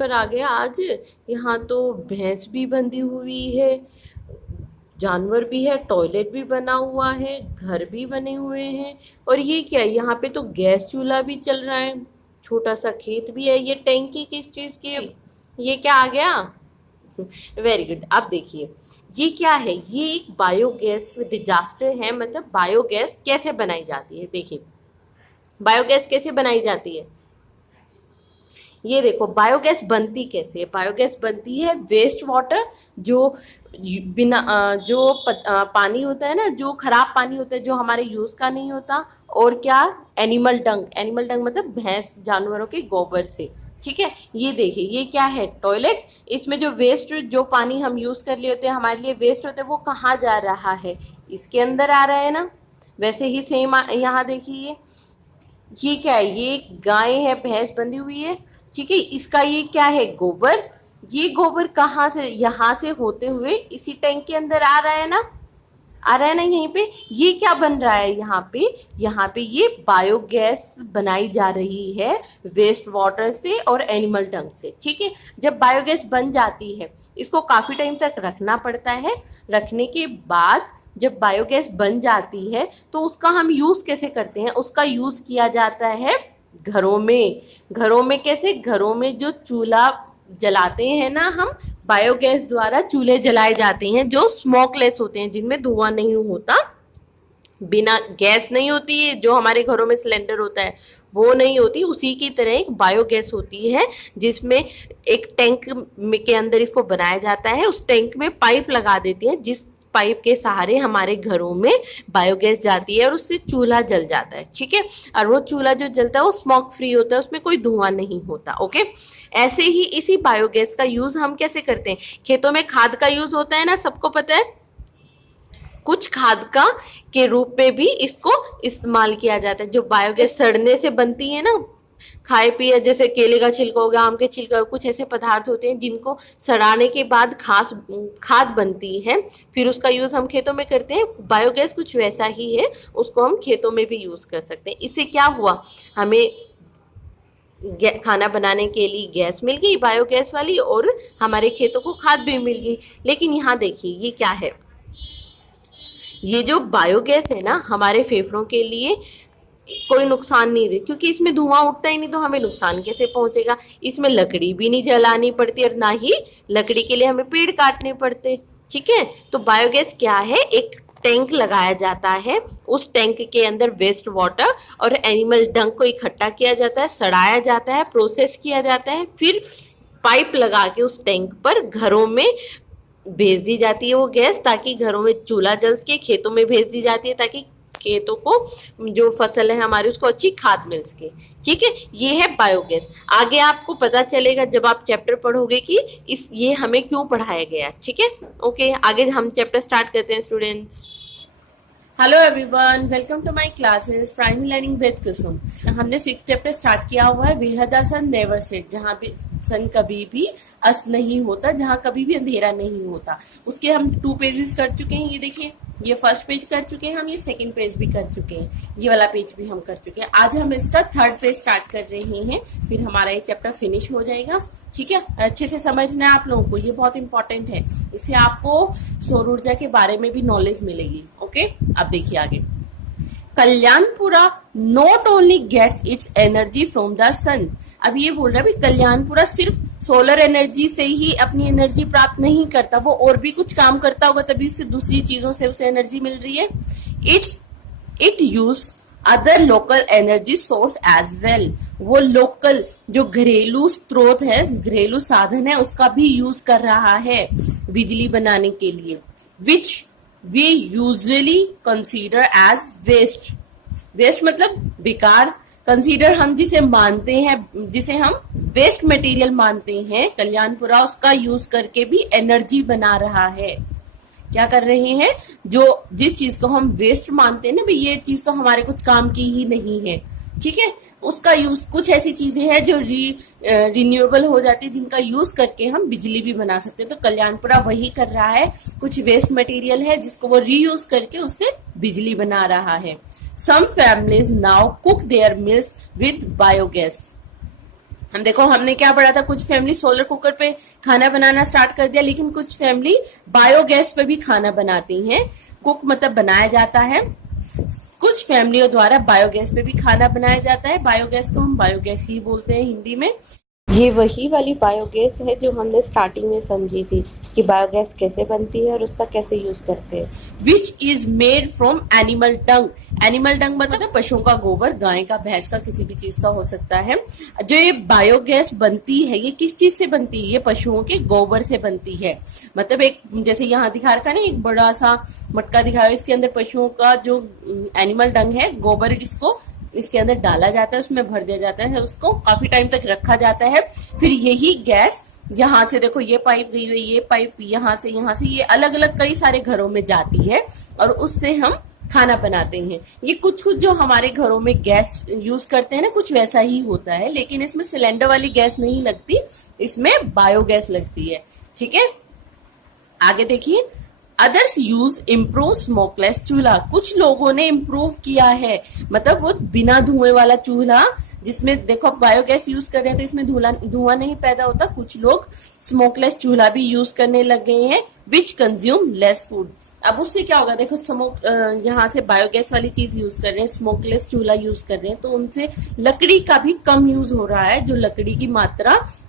पर आ गया आज। यहाँ तो भैंस भी बंधी हुई है, जानवर भी है, टॉयलेट भी बना हुआ है, घर भी बने हुए हैं। और ये क्या है, यहाँ पे तो गैस चूल्हा भी चल रहा है, छोटा सा खेत भी है। ये टैंकी किस चीज़ की है? ये क्या आ गया? Very good. अब देखिए ये क्या है, ये एक बायोगैस डिजास्टर है। मतलब बायोगैस कैसे बनाई जाती है, देखिए बायोगैस कैसे बनाई जाती है। ये देखो बायोगैस बनती कैसे है। बायोगैस बनती है वेस्ट वाटर, जो बिना जो पानी होता है ना, जो खराब पानी होता है, जो हमारे यूज का नहीं होता। और क्या, एनिमल डंग। एनिमल डंग मतलब भैंस जानवरों के गोबर से। ठीक है, ये देखिए ये क्या है, टॉयलेट। इसमें जो वेस्ट, जो पानी हम यूज कर लिए होते हैं, हमारे लिए वेस्ट होते हैं, वो कहाँ जा रहा है, इसके अंदर आ रहा है ना। वैसे ही सेम यहाँ देखिए ये क्या है, ये एक गाय है, भैंस बंधी हुई है। ठीक है, इसका ये क्या है, गोबर। ये गोबर कहाँ से, यहाँ से होते हुए इसी टैंक के अंदर आ रहा है ना, आ रहा है ना। यहीं पे ये क्या बन रहा है, यहाँ पे ये बायोगैस बनाई जा रही है वेस्ट वाटर से और एनिमल डंग से। ठीक है, जब बायोगैस बन जाती है, इसको काफ़ी टाइम तक रखना पड़ता है। रखने के बाद जब बायोगैस बन जाती है तो उसका हम यूज़ कैसे करते हैं, उसका यूज़ किया जाता है घरों में। घरों में कैसे, घरों में जो चूल्हा जलाते हैं ना हम, बायोगैस द्वारा चूल्हे जलाए जाते हैं जो स्मोकलेस होते हैं, जिनमें धुआं नहीं होता, बिना गैस नहीं होती है। जो हमारे घरों में सिलेंडर होता है वो नहीं होती, उसी की तरह एक बायोगैस होती है, जिसमें एक टैंक के अंदर इसको बनाया जाता है। उस टैंक में पाइप लगा देते हैं, जिस पाइप के सहारे हमारे घरों में बायोगैस जाती है और उससे चूल्हा जल जाता है। ठीक है, और वो चूल्हा जो जलता है वो स्मोक फ्री होता है, उसमें कोई धुआं नहीं होता। ओके, ऐसे ही इसी बायोगैस का यूज हम कैसे करते हैं, खेतों में खाद का यूज होता है ना, सबको पता है। कुछ खाद का के रूप में भी इसको इस्तेमाल किया जाता है। जो बायोगैस सड़ने से बनती है ना, खाए पिए, जैसे केले का छिलका हो गया, आम के छिलका हो, कुछ ऐसे पदार्थ होते हैं जिनको सड़ाने के बाद खाद बनती है, फिर उसका यूज हम खेतों में करते हैं। बायोगैस कुछ वैसा ही है, उसको हम खेतों में भी यूज कर सकते हैं। इससे क्या हुआ, हमें खाना बनाने के लिए गैस मिल गई बायोगैस वाली, और हमारे खेतों को खाद भी मिल गई। लेकिन यहाँ देखिए ये क्या है, ये जो बायोगैस है ना, हमारे फेफड़ों के लिए कोई नुकसान नहीं दे, क्योंकि इसमें धुआं उठता ही नहीं, तो हमें नुकसान कैसे पहुंचेगा। इसमें लकड़ी भी नहीं जलानी पड़ती, और ना ही लकड़ी के लिए हमें पेड़ काटने पड़ते। ठीक है, तो बायोगैस क्या है, एक टैंक लगाया जाता है, उस टैंक के अंदर वेस्ट वाटर और एनिमल डंग को इकट्ठा किया जाता है, सड़ाया जाता है, प्रोसेस किया जाता है, फिर पाइप लगा के उस टैंक पर घरों में भेज दी जाती है वो गैस, ताकि घरों में चूल्हा जल सके। खेतों में भेज दी जाती है ताकि खेतों को जो फसल है हमारी उसको अच्छी खाद मिल सके। ठीक है, ये है बायोगैस। आगे आपको पता चलेगा जब आप चैप्टर पढ़ोगे कि ये हमें क्यों पढ़ाया गया। ठीक है, ओके, आगे हम चैप्टर स्टार्ट करते हैं students. Hello everyone, welcome to my classes primary learning with Kusum. हमने 6th चैप्टर स्टार्ट किया हुआ है, we had the sun never set, जहाँ पे सन कभी भी अस्त नहीं होता, जहाँ कभी भी अंधेरा नहीं होता। उसके हम 2 पेजेस कर चुके हैं। ये देखिए, ये फर्स्ट पेज कर चुके हैं हम, ये सेकंड पेज भी कर चुके हैं, ये वाला पेज भी हम कर चुके हैं। आज हम इसका 3rd पेज स्टार्ट कर रहे हैं, फिर हमारा ये चैप्टर फिनिश हो जाएगा। ठीक है, अच्छे से समझना है आप लोगों को, ये बहुत इंपॉर्टेंट है। इससे आपको सौर ऊर्जा के बारे में भी नॉलेज मिलेगी। ओके, अब देखिए आगे। Kalyanpura not only gets its energy from the sun. अब ये बोल रहा है भाई, कल्याणपुरा सिर्फ सोलर एनर्जी से ही अपनी एनर्जी प्राप्त नहीं करता, वो और भी कुछ काम करता होगा, तभी उससे दूसरी चीजों से उसे एनर्जी मिल रही है। It use other local energy source as well. वो लोकल जो घरेलू स्रोत है, घरेलू साधन है, उसका भी यूज कर रहा है बिजली बनाने के लिए, which we usually consider as waste. Waste मतलब बेकार, कंसीडर हम जिसे मानते हैं, जिसे हम वेस्ट मटेरियल मानते हैं, कल्याणपुरा उसका यूज करके भी एनर्जी बना रहा है। क्या कर रहे हैं, जो जिस चीज को हम वेस्ट मानते हैं ना, भाई ये चीज तो हमारे कुछ काम की ही नहीं है, ठीक है, उसका यूज, कुछ ऐसी चीजें हैं जो रिन्यूएबल हो जाती है, जिनका यूज करके हम बिजली भी बना सकते हैं। तो कल्याणपुरा वही कर रहा है, कुछ वेस्ट मटेरियल है जिसको वो रीयूज करके उससे बिजली बना रहा है। Some families now cook their meals with biogas. हम देखो हमने क्या पढ़ा था, कुछ फैमिली सोलर कुकर पे खाना बनाना स्टार्ट कर दिया, लेकिन कुछ फैमिली बायोगैस पे भी खाना बनाती हैं। कुक मतलब बनाया जाता है, कुछ फैमिलियों द्वारा बायोगैस पे भी खाना बनाया जाता है। बायोगैस को हम बायोगैस ही बोलते हैं हिंदी में। ये वही वाली बायोगैस है जो हमने स्टार्टिंग में समझी थी कि बायोगैस कैसे बनती है और उसका कैसे यूज करते हैं। Which is made from animal Dang. Animal डंग मतलब पशुओं का गोबर, गाय का, भैंस का, किसी भी चीज का हो सकता है। जो ये बायोगैस बनती है ये किस चीज से बनती है, ये पशुओं के गोबर से बनती है। मतलब एक जैसे यहाँ दिखा रखा ना, एक बड़ा सा मटका दिखा रहा है, इसके अंदर पशुओं का जो एनिमल डंग है, गोबर, इसको इसके अंदर डाला जाता है, उसमें भर दिया जाता है, उसको काफी टाइम तक रखा जाता है। फिर यही गैस यहाँ से देखो, ये पाइप गई हुई, ये पाइप यहाँ से ये अलग अलग कई सारे घरों में जाती है और उससे हम खाना बनाते हैं। ये कुछ कुछ जो हमारे घरों में गैस यूज करते हैं ना, कुछ वैसा ही होता है, लेकिन इसमें सिलेंडर वाली गैस नहीं लगती, इसमें बायोगैस लगती है। ठीक है, आगे देखिए, अदर्स यूज इम्प्रूव स्मोकलेस चूल्हा। कुछ लोगों ने इम्प्रूव किया है, मतलब वो बिना धुएं वाला चूल्हा, जिसमें देखो बायोगैस यूज कर रहे हैं तो इसमें धुआं नहीं पैदा होता। कुछ लोग स्मोकलेस चूल्हा भी यूज करने लग गए हैं, विच कंज्यूम लेस फूड। अब उससे क्या होगा, देखो यहाँ से बायोगैस वाली चीज यूज कर रहे हैं, स्मोकलेस चूल्हा यूज कर रहे हैं, तो उनसे लकड़ी का भी कम यूज हो रहा है, जो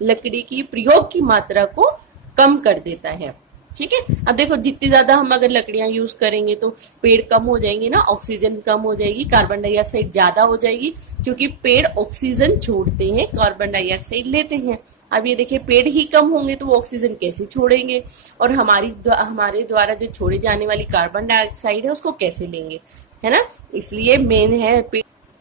लकड़ी की प्रयोग की मात्रा को कम कर देता है। ठीक है, अब देखो जितनी ज्यादा हम अगर लकड़ियां यूज करेंगे तो पेड़ कम हो जाएंगे ना, ऑक्सीजन कम हो जाएगी, कार्बन डाइऑक्साइड ज्यादा हो जाएगी, क्योंकि पेड़ ऑक्सीजन छोड़ते हैं, कार्बन डाइऑक्साइड लेते हैं। अब ये देखिए, पेड़ ही कम होंगे तो वो ऑक्सीजन कैसे छोड़ेंगे, और हमारे द्वारा जो छोड़े जाने वाली कार्बन डाइऑक्साइड है उसको कैसे लेंगे, है ना। इसलिए मेन है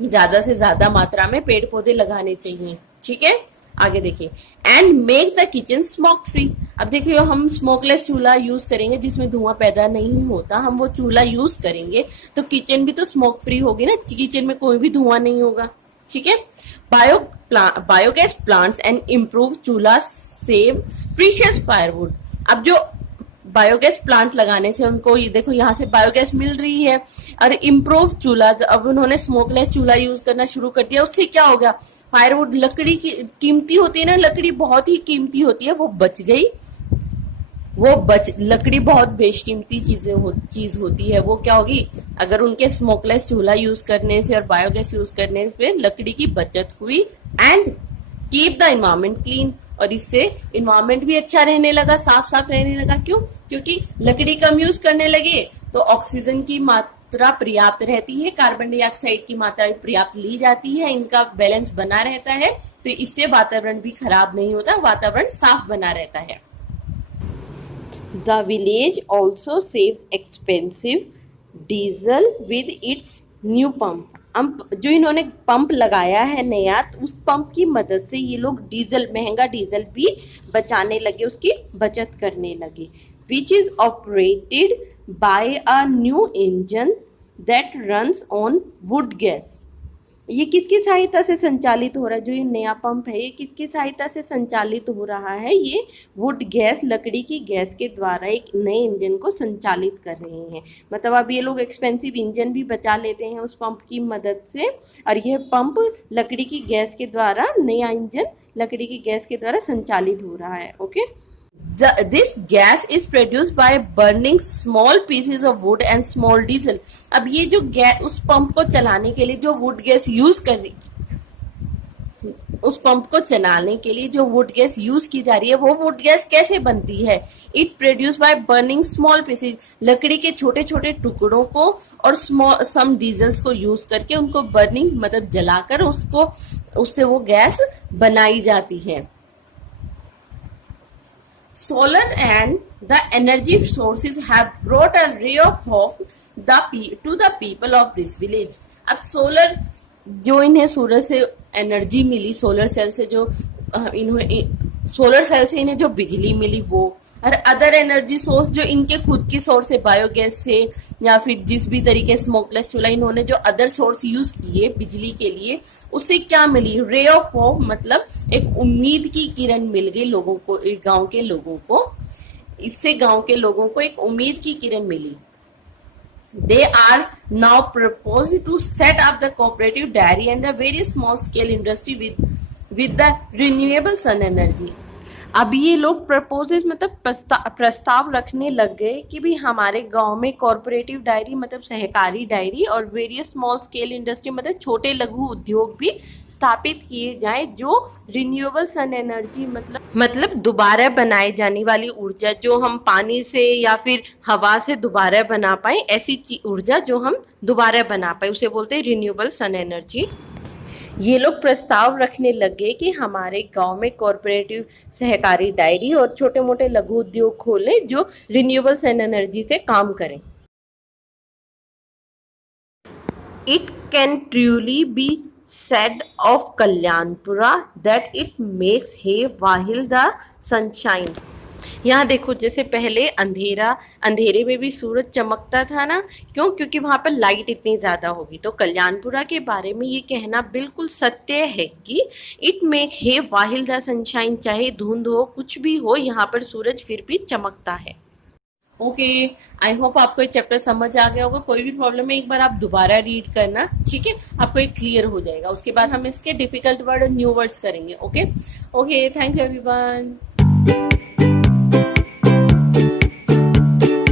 ज्यादा से ज्यादा मात्रा में पेड़ पौधे लगाने चाहिए। ठीक है, आगे देखिए, and make the kitchen smoke free. अब देखिए, हम स्मोकलेस चूल्हा यूज करेंगे जिसमें धुआं पैदा नहीं होता, हम वो चूल्हा यूज करेंगे तो किचन भी तो स्मोक फ्री होगी ना, किचन में कोई भी धुआं नहीं होगा। ठीक है, बायोगैस प्लांट्स एंड इम्प्रूव चूल्हा सेव प्रीशियस फायरवुड। अब जो बायोगैस प्लांट लगाने से उनको, ये देखो यहाँ से बायोगैस मिल रही है, और इम्प्रूव चूल्हा, अब उन्होंने स्मोकलेस चूल्हा यूज करना शुरू कर दिया, उससे क्या हो गया, फायरवुड, लकड़ी की कीमती होती है ना, लकड़ी बहुत ही कीमती होती है, वो बच गई, लकड़ी बहुत बेशकीमती चीज होती है, वो क्या होगी, अगर उनके स्मोकलेस चूल्हा यूज करने से और बायोगैस यूज करने से लकड़ी की बचत हुई। And keep the environment clean, और इससे इन्वायरमेंट भी अच्छा रहने लगा, साफ साफ रहने लगा। क्यों, क्योंकि लकड़ी कम यूज करने लगे तो ऑक्सीजन की मात्रा पर्याप्त रहती है, कार्बन डाइऑक्साइड की मात्रा भी पर्याप्त ली जाती है, इनका बैलेंस बना रहता है, तो इससे वातावरण भी खराब नहीं होता, वातावरण साफ बना रहता है। The village also saves expensive diesel with its new pump. जो इन्होंने पंप लगाया है नया, तो उस पंप की मदद से ये लोग महंगा डीजल भी बचाने लगे, उसकी बचत करने लगे। Which is operated by a new engine that runs on would gas. ये किसकी सहायता से संचालित हो रहा है, जो ये नया पंप है ये किसकी सहायता से संचालित हो रहा है, ये वुड गैस, लकड़ी की गैस के द्वारा एक नए इंजन को संचालित कर रहे हैं। मतलब अब ये लोग एक्सपेंसिव इंजन भी बचा लेते हैं उस पंप की मदद से, और यह पंप लकड़ी की गैस के द्वारा, नया इंजन लकड़ी की गैस के द्वारा संचालित हो रहा है। Okay, this gas is produced by burning small pieces of wood and small diesel। अब ये जो गैस, उस पंप को चलाने के लिए जो वुड गैस यूज कर रही, उस पंप को चलाने के लिए जो वुड गैस यूज की जा रही है, वो वुड गैस कैसे बनती है, it produce by burning small pieces, लकड़ी के छोटे छोटे टुकड़ों को और सम डीजल्स को यूज करके उनको बर्निंग मतलब जलाकर उससे वो गैस बनाई जाती है। Solar and the energy sources have brought a ray of hope to the people of this village। अब सोलर, जो इन्हें सूरज से एनर्जी मिली, सोलर सेल से जो सोलर सेल से इन्हें जो बिजली मिली वो, और अदर एनर्जी सोर्स जो इनके खुद की सोर्स है, बायोगैस से या फिर जिस भी तरीके स्मोकलेस चूल्हा, इन्होंने जो अदर सोर्स यूज किए बिजली के लिए, उससे क्या मिली, रे ऑफ होप, मतलब एक उम्मीद की किरण मिल गई लोगों को, गांव के लोगों को, इससे गांव के लोगों को एक उम्मीद की किरण मिली। They are now proposed to set up the cooperative dairy and the very small scale industry with with the renewable sun energy. अब ये लोग प्रपोजेस मतलब प्रस्ताव रखने लग गए कि भी हमारे गांव में कॉरपोरेटिव डायरी मतलब सहकारी डायरी और वेरियस स्मॉल स्केल इंडस्ट्री मतलब छोटे लघु उद्योग भी स्थापित किए जाएं जो रिन्यूएबल सन एनर्जी मतलब दोबारा बनाए जाने वाली ऊर्जा, जो हम पानी से या फिर हवा से दोबारा बना पाए, ऐसी ऊर्जा जो हम दोबारा बना पाए उसे बोलते हैं रिन्यूएबल सन एनर्जी। ये लोग प्रस्ताव रखने लगे कि हमारे गांव में कॉरपोरेटिव सहकारी डायरी और छोटे मोटे लघु उद्योग खोलें जो रिन्यूएबल सन एनर्जी से काम करें। It can truly be said of Kalyanpura that it makes hay while the sunshine। यहाँ देखो, जैसे पहले अंधेरे में भी सूरज चमकता था ना, क्यों? क्योंकि वहाँ पर लाइट इतनी ज़्यादा होगी। तो कल्याणपुरा के बारे में ये कहना बिल्कुल सत्य है कि इट मेक है वाहिल द सनशाइन, चाहे धुंध हो कुछ भी हो, यहाँ पर सूरज फिर भी चमकता है। ओके, आई होप आपको ये चैप्टर समझ आ गया होगा। कोई भी प्रॉब्लम है एक बार आप दोबारा रीड करना, ठीक है? आपको एक क्लियर हो जाएगा। उसके बाद हम इसके डिफिकल्ट वर्ड और न्यू वर्ड्स करेंगे। Okay, thank you everyone.